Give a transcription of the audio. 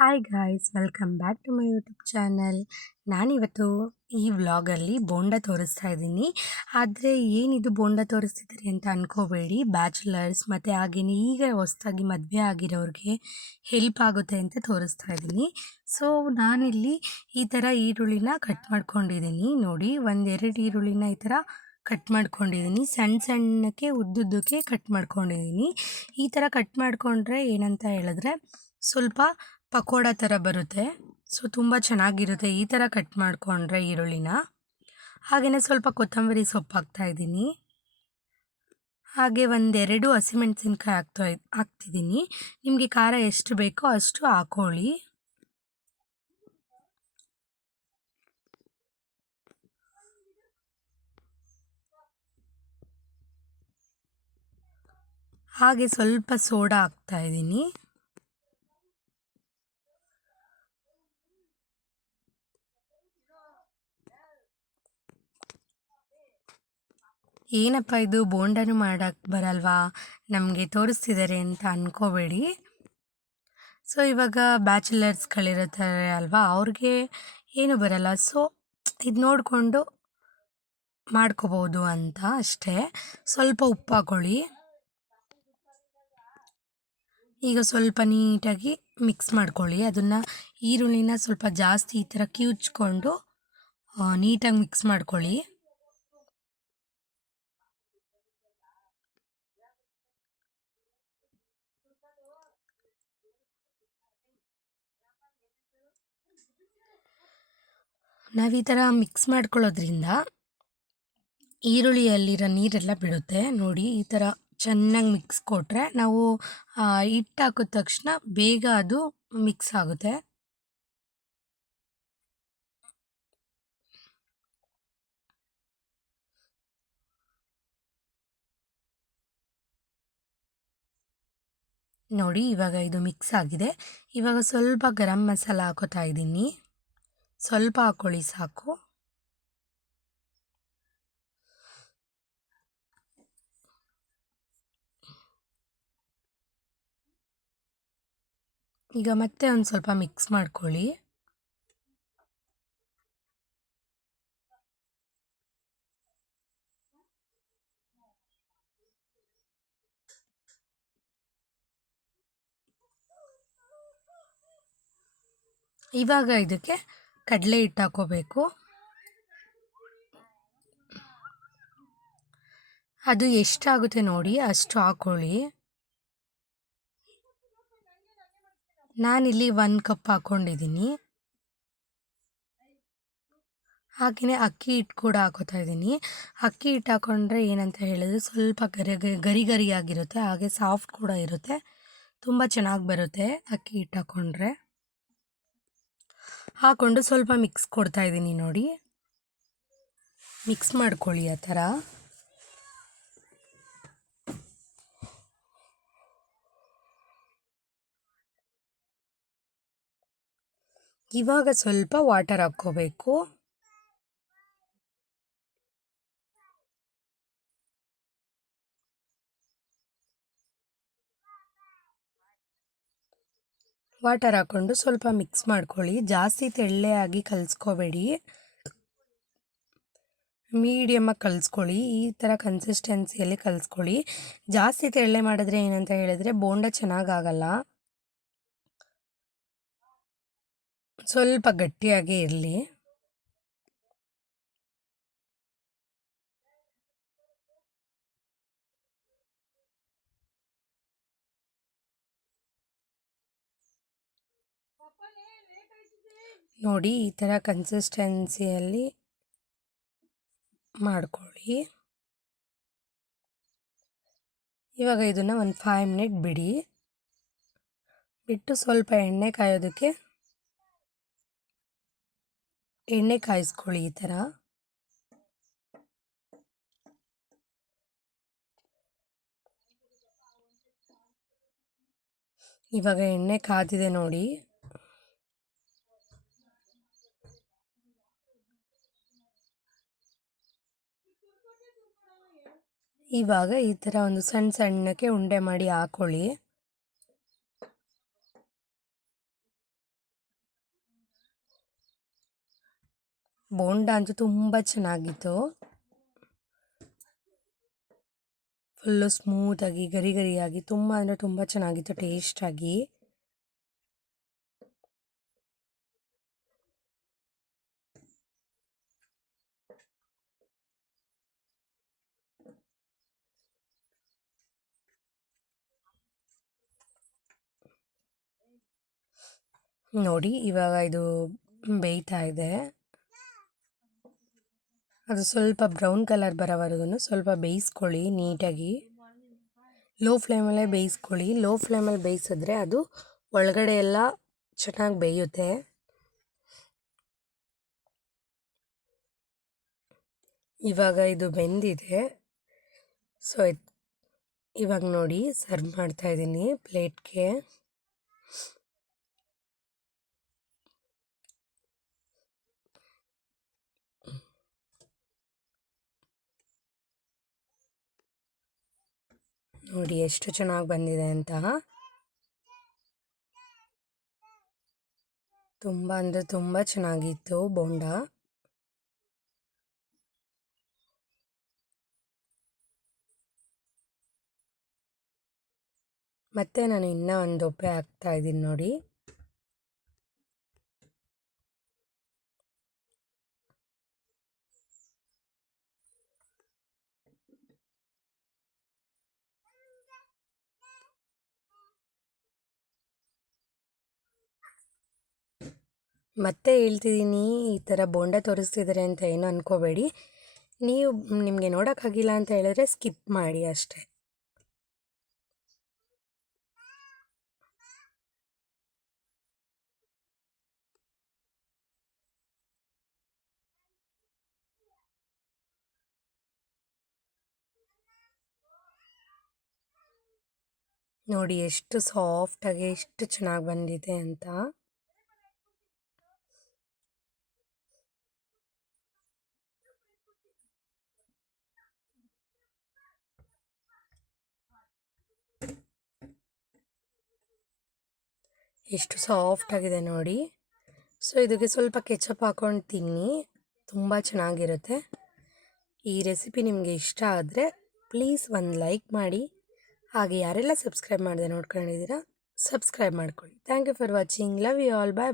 Hi guys welcome back to my YouTube channel ನಾನಿವತ್ತು ಈ ವ್ಲಾಗಲ್ಲಿ ಬೋಂಡ ತೋರಿಸ್ತಾ ಇದ್ದೀನಿ. ಆದರೆ ಏನಿದು ಬೋಂಡ ತೋರಿಸ್ತಿದ್ದಾರೆ ಅಂತ ಅನ್ಕೋಬೇಡಿ. ಬ್ಯಾಚುಲರ್ಸ್ ಮತ್ತು ಹಾಗೆಯೇ ಈಗ ಹೊಸ್ದಾಗಿ ಮದುವೆ ಆಗಿರೋರಿಗೆ ಹೆಲ್ಪ್ ಆಗುತ್ತೆ ಅಂತ ತೋರಿಸ್ತಾ ಇದ್ದೀನಿ. ಸೊ ನಾನಿಲ್ಲಿ ಈ ಥರ ಈರುಳ್ಳಿನ ಕಟ್ ಮಾಡ್ಕೊಂಡಿದ್ದೀನಿ. ನೋಡಿ, ಒಂದೆರಡು ಈರುಳ್ಳಿನ ಈ ಥರ ಕಟ್ ಮಾಡ್ಕೊಂಡಿದ್ದೀನಿ. ಸಣ್ಣ ಸಣ್ಣಕ್ಕೆ ಉದ್ದುದ್ದಕ್ಕೆ ಕಟ್ ಮಾಡ್ಕೊಂಡಿದ್ದೀನಿ. ಈ ಥರ ಕಟ್ ಮಾಡಿಕೊಂಡ್ರೆ ಏನಂತ ಹೇಳಿದ್ರೆ ಸ್ವಲ್ಪ ಪಕೋಡ ಥರ ಬರುತ್ತೆ. ಸೊ, ತುಂಬ ಚೆನ್ನಾಗಿರುತ್ತೆ. ಈ ಥರ ಕಟ್ ಮಾಡಿಕೊಂಡ್ರೆ ಈರುಳ್ಳಿನ. ಹಾಗೆಯೇ ಸ್ವಲ್ಪ ಕೊತ್ತಂಬರಿ ಸೊಪ್ಪು ಹಾಕ್ತಾಯಿದ್ದೀನಿ ಹಾಗೆ ಒಂದೆರಡು ಹಸಿಮೆಣಸಿನ್ಕಾಯಿ ಹಾಕ್ತಾ ಹಾಕ್ತಿದ್ದೀನಿ. ನಿಮಗೆ ಖಾರ ಎಷ್ಟು ಬೇಕೋ ಅಷ್ಟು ಹಾಕೊಳ್ಳಿ. ಹಾಗೆ ಸ್ವಲ್ಪ ಸೋಡಾ ಹಾಕ್ತಾಯಿದ್ದೀನಿ ಏನಪ್ಪ ಇದು ಬೋಂಡನು ಮಾಡೋಕ್ಕೆ ಬರಲ್ವಾ? ನಮಗೆ ತೋರಿಸ್ತಿದ್ದಾರೆ ಅಂತ ಅಂದ್ಕೋಬೇಡಿ ಸೊ ಇವಾಗ ಬ್ಯಾಚುಲರ್ಸ್ಗಳಿರುತ್ತಾರೆ ಅಲ್ವಾ? ಅವ್ರಿಗೆ ಏನು ಬರಲ್ಲ. ಸೊ ಇದು ನೋಡಿಕೊಂಡು ಮಾಡ್ಕೋಬೋದು ಅಂತ ಅಷ್ಟೇ. ಸ್ವಲ್ಪ ಉಪ್ಪು ಹಾಕೊಳ್ಳಿ ಈಗ ಸ್ವಲ್ಪ ನೀಟಾಗಿ ಮಿಕ್ಸ್ ಮಾಡ್ಕೊಳ್ಳಿ. ಅದನ್ನು ಈರುಳ್ಳಿನ ಸ್ವಲ್ಪ ಜಾಸ್ತಿ ಈ ಥರ ಕಿವುಚ್ಕೊಂಡು ನೀಟಾಗಿ ಮಿಕ್ಸ್ ಮಾಡ್ಕೊಳ್ಳಿ. ನಾವು ಈ ಥರ ಮಿಕ್ಸ್ ಮಾಡ್ಕೊಳ್ಳೋದ್ರಿಂದ ಈರುಳ್ಳಿಯಲ್ಲಿರೋ ನೀರೆಲ್ಲ ಬಿಡುತ್ತೆ. ನೋಡಿ ಈ ಥರ ಚೆನ್ನಾಗಿ ಮಿಕ್ಸ್ ಕೊಟ್ಟರೆ ನಾವು ಹಿಟ್ಟು ಹಾಕಿದ ತಕ್ಷಣ ಬೇಗ ಅದು ಮಿಕ್ಸ್ ಆಗುತ್ತೆ. ನೋಡಿ, ಇವಾಗ ಇದು ಮಿಕ್ಸ್ ಆಗಿದೆ. ಇವಾಗ ಸ್ವಲ್ಪ ಗರಂ ಮಸಾಲ ಹಾಕೋತಾ ಇದ್ದೀನಿ. ಸ್ವಲ್ಪ ಹಾಕೊಳ್ಳಿ ಸಾಕು. ಈಗ ಮತ್ತೆ ಒಂದು ಸ್ವಲ್ಪ ಮಿಕ್ಸ್ ಮಾಡ್ಕೊಳ್ಳಿ. ಇವಾಗ ಇದಕ್ಕೆ ಕಡಲೆ ಹಿಟ್ಟು ಹಾಕೋಬೇಕು. ಅದು ಎಷ್ಟಾಗುತ್ತೆ ನೋಡಿ, ಅಷ್ಟು ಹಾಕ್ಕೊಳ್ಳಿ ನಾನಿಲ್ಲಿ ಒಂದು ಕಪ್ ಹಾಕ್ಕೊಂಡಿದ್ದೀನಿ ಹಾಗೆಯೇ ಅಕ್ಕಿ ಹಿಟ್ಟು ಕೂಡ ಹಾಕೋತಾ ಇದ್ದೀನಿ. ಅಕ್ಕಿ ಹಿಟ್ಟು ಹಾಕೊಂಡ್ರೆ ಏನಂತ ಹೇಳಿದ್ರೆ ಸ್ವಲ್ಪ ಗರಿ ಗರಿ ಗರಿಯಾಗಿರುತ್ತೆ ಹಾಗೆ ಸಾಫ್ಟ್ ಕೂಡ ಇರುತ್ತೆ. ತುಂಬ ಚೆನ್ನಾಗಿ ಬರುತ್ತೆ ಅಕ್ಕಿ ಹಿಟ್ಟು ಹಾಕ್ಕೊಂಡ್ರೆ ಹಾಕ್ಕೊಂಡು ಸ್ವಲ್ಪ ಮಿಕ್ಸ್ ಕೊಡ್ತಾ ಇದ್ದೀನಿ ನೋಡಿ. ಮಿಕ್ಸ್ ಮಾಡ್ಕೊಳ್ಳಿ ಆ ಥರ. ಇವಾಗ ಸ್ವಲ್ಪ ವಾಟರ್ ಹಾಕ್ಕೋಬೇಕು. ವಾಟರ್ ಹಾಕ್ಕೊಂಡು ಸ್ವಲ್ಪ ಮಿಕ್ಸ್ ಮಾಡ್ಕೊಳ್ಳಿ. ಜಾಸ್ತಿ ತೆಳ್ಳೆ ಆಗಿ ಕಲಿಸ್ಕೋಬೇಡಿ. ಮೀಡಿಯಮ್ಮಾಗಿ ಕಲಿಸ್ಕೊಳ್ಳಿ. ಈ ಥರ ಕನ್ಸಿಸ್ಟೆನ್ಸಿಯಲ್ಲಿ ಕಲಿಸ್ಕೊಳ್ಳಿ. ಜಾಸ್ತಿ ತೆಳ್ಳೆ ಮಾಡಿದ್ರೆ ಏನಂತ ಹೇಳಿದ್ರೆ ಬೋಂಡ ಚೆನ್ನಾಗಾಗಲ್ಲ. ಸ್ವಲ್ಪ ಗಟ್ಟಿಯಾಗೇ ಇರಲಿ. ನೋಡಿ ಈ ಥರ ಕನ್ಸಿಸ್ಟೆನ್ಸಿಯಲ್ಲಿ ಮಾಡ್ಕೊಳ್ಳಿ. ಇವಾಗ ಇದನ್ನು ಒಂದು ಫೈವ್ ಮಿನಿಟ್ ಬಿಡಿ. ಬಿಟ್ಟು ಸ್ವಲ್ಪ ಎಣ್ಣೆ ಕಾಯೋದಕ್ಕೆ ಎಣ್ಣೆ ಕಾಯಿಸ್ಕೊಳ್ಳಿ ಈ ಥರ. ಇವಾಗ ಎಣ್ಣೆ ಕಾದಿದೆ ನೋಡಿ. ಇವಾಗ ಈ ಥರ ಒಂದು ಸಣ್ಣ ಸಣ್ಣಕ್ಕೆ ಉಂಡೆ ಮಾಡಿ ಹಾಕೊಳ್ಳಿ. ಬೋಂಡ ಅಂತೂ ತುಂಬ ಚೆನ್ನಾಗಿತ್ತು. ಫುಲ್ಲು ಸ್ಮೂತಾಗಿ ಗರಿ ಗರಿಯಾಗಿ ತುಂಬ ಅಂದರೆ ತುಂಬ ಚೆನ್ನಾಗಿತ್ತು ಟೇಸ್ಟಾಗಿ. ನೋಡಿ, ಇವಾಗ ಇದು ಬೇಯ್ತಾ ಇದೆ. ಅದು ಸ್ವಲ್ಪ ಬ್ರೌನ್ ಕಲರ್ ಬರೋವರೆಗೂ ಸ್ವಲ್ಪ ಬೇಯಿಸ್ಕೊಳ್ಳಿ ನೀಟಾಗಿ. ಲೋ ಫ್ಲೇಮಲ್ಲೇ ಬೇಯಿಸ್ಕೊಳ್ಳಿ. ಲೋ ಫ್ಲೇಮಲ್ಲಿ ಬೇಯಿಸಿದ್ರೆ ಅದು ಒಳಗಡೆ ಎಲ್ಲ ಚೆನ್ನಾಗಿ ಬೇಯುತ್ತೆ. ಇವಾಗ ಇದು ಬೆಂದಿದೆ. ಸೊ ಇವಾಗ ನೋಡಿ, ಸರ್ವ್ ಮಾಡ್ತಾ ಇದ್ದೀನಿ ಪ್ಲೇಟ್ಗೆ. ನೋಡಿ, ಎಷ್ಟು ಚೆನ್ನಾಗಿ ಬಂದಿದೆ ಅಂತ. ತುಂಬ ಅಂದರೆ ತುಂಬ ಚೆನ್ನಾಗಿತ್ತು ಬೋಂಡ. ಮತ್ತೆ ನಾನು ಇನ್ನೂ ಒಂದು ಒಪ್ಪೆ ಹಾಕ್ತಾ ಇದ್ದೀನಿ ನೋಡಿ. ಮತ್ತೆ ಹೇಳ್ತಿದ್ದೀನಿ, ಈ ಥರ ಬೋಂಡ ತೋರಿಸ್ತಿದ್ದಾರೆ ಅಂತ ಏನು ಅಂದ್ಕೋಬೇಡಿ ನೀವು ನಿಮಗೆ ನೋಡೋಕ್ಕಾಗಿಲ್ಲ ಅಂತ ಹೇಳಿದ್ರೆ ಸ್ಕಿಪ್ ಮಾಡಿ ಅಷ್ಟೇ. ನೋಡಿ, ಎಷ್ಟು ಸಾಫ್ಟಾಗಿ ಎಷ್ಟು ಚೆನ್ನಾಗಿ ಬಂದಿದೆ ಅಂತ. ಎಷ್ಟು ಸಾಫ್ಟ್ ಆಗಿದೆ ನೋಡಿ. ಸೊ, ಇದಕ್ಕೆ ಸ್ವಲ್ಪ ಕೆಚಪ್ ಹಾಕೊಂಡು ತಿನ್ನಿ. ತುಂಬ ಚೆನ್ನಾಗಿರುತ್ತೆ. ಈ ರೆಸಿಪಿ ನಿಮಗೆ ಇಷ್ಟ ಆದರೆ ಪ್ಲೀಸ್ ಒಂದು ಲೈಕ್ ಮಾಡಿ. ಹಾಗೆ ಯಾರೆಲ್ಲ ಸಬ್ಸ್ಕ್ರೈಬ್ ಮಾಡಿದೆ ನೋಡ್ಕೊಂಡಿದ್ದೀರಾ, ಸಬ್ಸ್ಕ್ರೈಬ್ ಮಾಡ್ಕೊಳ್ಳಿ. Thank you for watching. Love you all. Bye.